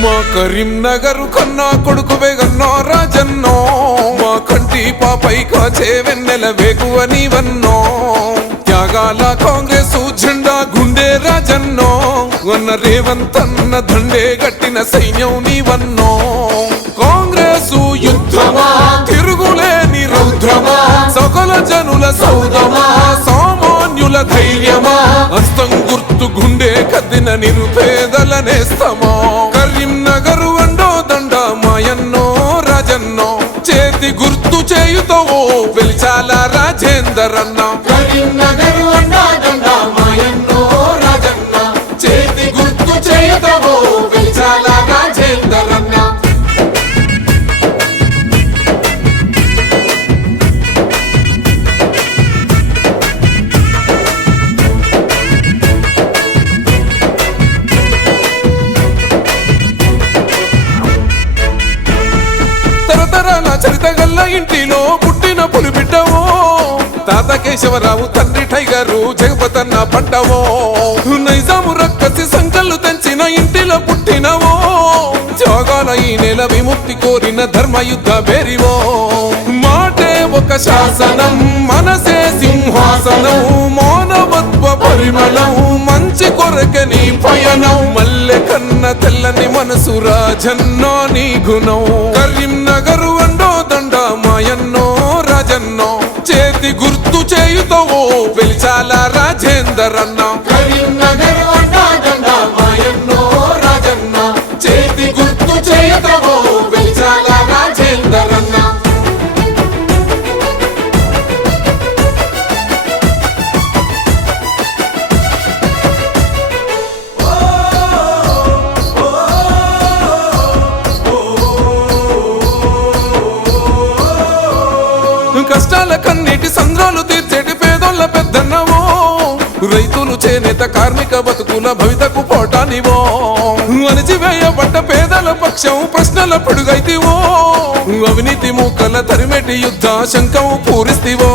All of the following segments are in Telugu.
మా కరీంనగర్ కన్నా కొడుకువే గన్నో రాజన్నో మా కంటి పాపై కాచే వెన్నెల వేగువ నీవన్నో త్యాగాల కాంగ్రెస్ జెండా గుండె రాజన్నో వన్న రేవంతన్న దండే గట్టిన సైన్యం నీవన్నో కాంగ్రెస్ యుద్ధమా తిరుగులేని రౌద్రమా సకల జనుల సౌదమా సామాన్యుల ధైర్యమా హస్తం గుర్తు గుండె కద్దిన నిరుపేదల నేస్తమా కరీంనగర్ వండో దండ మాయన్నో రాజన్నో చేతి గుర్తు చేయుతో వెలిచాల రాజేందర్ అన్న కరీంనగర్ వండో దండ మాయన్నో రాజన్న చేతి గుర్తు చేయుతో వెలిచాల రాజేందర్ అన్న తరతరాల చరితగల్ల ఇంటిలో పుట్టిన పులిబిడ్డవో తాత కేశవరావు తండ్రి టైగరు జగపతన్న పంటవో నైజాము రక్కసి సంకల్లు తెంచిన ఇంటిలో పుట్టినవో త్యాగాల ఈ నెల విముక్తి కోరిన ధర్మయుద్ధ బేరివో మాటే ఒక శాసనం మనసే సింహాసనం మానవత్వ పరిమళం మంచి కొరకే నీ పయనం మల్లె కన్న తెల్లని మనసు రాజన్నో నీ గుణం కరీంనగర్ వండో దండ మాయన్నో రాజన్నో చేతి గుర్తు చేయుతో వెలిచాల రాజేందర్ అన్న కరీంనగర్ వండో దండ మాయన్నో రాజన్న చేతి గుర్తు చేయుతో వెలిచాల రాజేందర్ అన్న కష్టాల కన్నీటి సంద్రాలు తీర్చేటి పేదోళ్ళ పెద్దన్నవో రైతులు చేనేత కార్మిక బతుకుల భవితకు పోటానివో అణచివేయబడ్డ పేదల పక్షం ప్రశ్నల పొడుగైతివో అవినీతి మూకల తరిమెటి యుద్ధ శంఖం పూరిస్తివో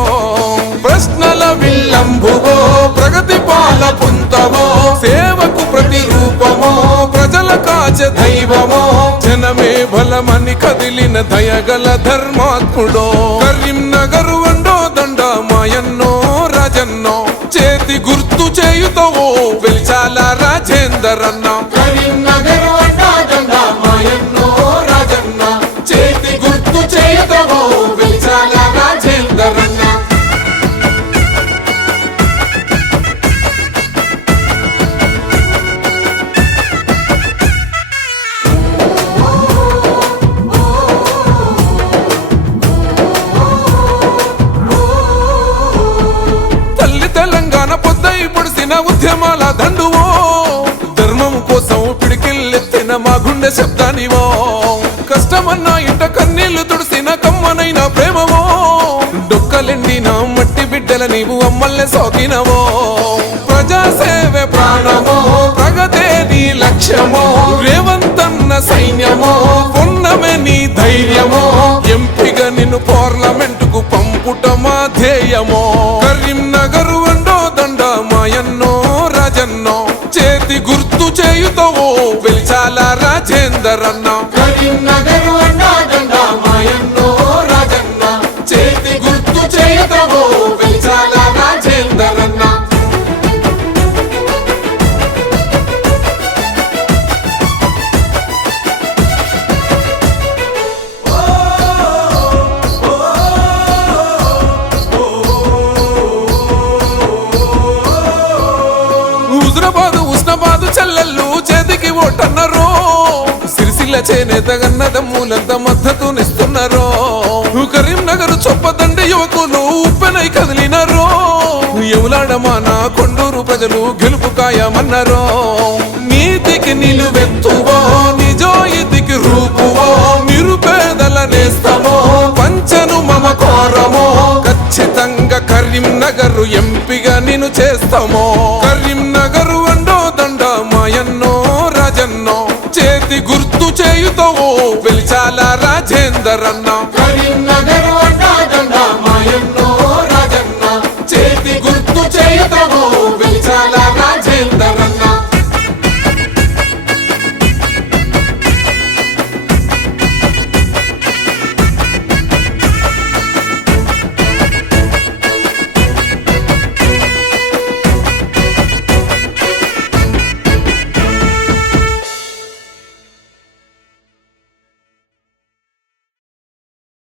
ప్రశ్నల విల్లంబువో ప్రగతి పాల పొంతవో సేవకు ప్రతిరూపమో ప్రజల కాచ దైవమో జనమే బలమని కదిలిన దయగల ధర్మాత్ముడో కరీంనగర్ వండో దండ మాయన్నో రాజన్నో చేతి గుర్తు చేయుతో వెలిచాల రాజేందర్ అన్న కరీంనగర్ వండో దండ మాయన్నో రాజన్న చేతి గుర్తు చేయుతో వెలిచాల రాజేందర్ అన్న పొడిసిన ఉద్యమాల దండువో ధర్మం కోసం పిడికిల్లెత్తిన మా గుండె శబ్దానివో కష్టమన్నా ఇంట కన్నీళ్లు తుడిసిన కమ్మనైన ప్రేమవో డొక్కలెండిన మట్టి బిడ్డల నీవు అమ్మల్లె సోకినవో ప్రజాసేవే ప్రాణమో ప్రగతే నీ లక్ష్యమో రేవంతన్న సైన్యమో ఉన్నమే నీ ధైర్యమో ఎంపిగా నిన్ను పార్లమెంటుకు పంపుట మా ధ్యేయమో కరీంనగర్ వండో దండ మాయన్నో రాజన్నో చేతి గుర్తు చేయుతో వెలిచాల రాజేందర్ అన్న కరీంనగర్ వండో దండ మాయన్నో రాజన్న చేతి గుర్తు చేయుతో వెలిచాల రాజేందర్ అన్న హుజురాబాదు ఉస్నాబాదు చెల్లెళ్ళు చేతికి ఓటన్నరో సిరిసిల్ల చేనేత గన్నదమ్ములంత మద్దతునిస్తున్నారో కరీంనగర్ చొప్పదండి యువకులు ఉప్పెనై కదిలినారో ఎవలాడమాన కొండూరు ప్రజలు గెలుపు ఖాయమన్నారో నీతికి నిలువెత్తువో నిజాయితీకి రూపువో నిరుపేదల నేస్తమో పంచను మమ కోరమో ఖచ్చితంగా కరీంనగర్ ఎంపిగా నిన్ను చేస్తామో కరీంనగర్ వండో దండ మాయన్నో రాజన్నో చేతి గుర్తు చేయుతో వెలిచాల రాజేందర్ అన్న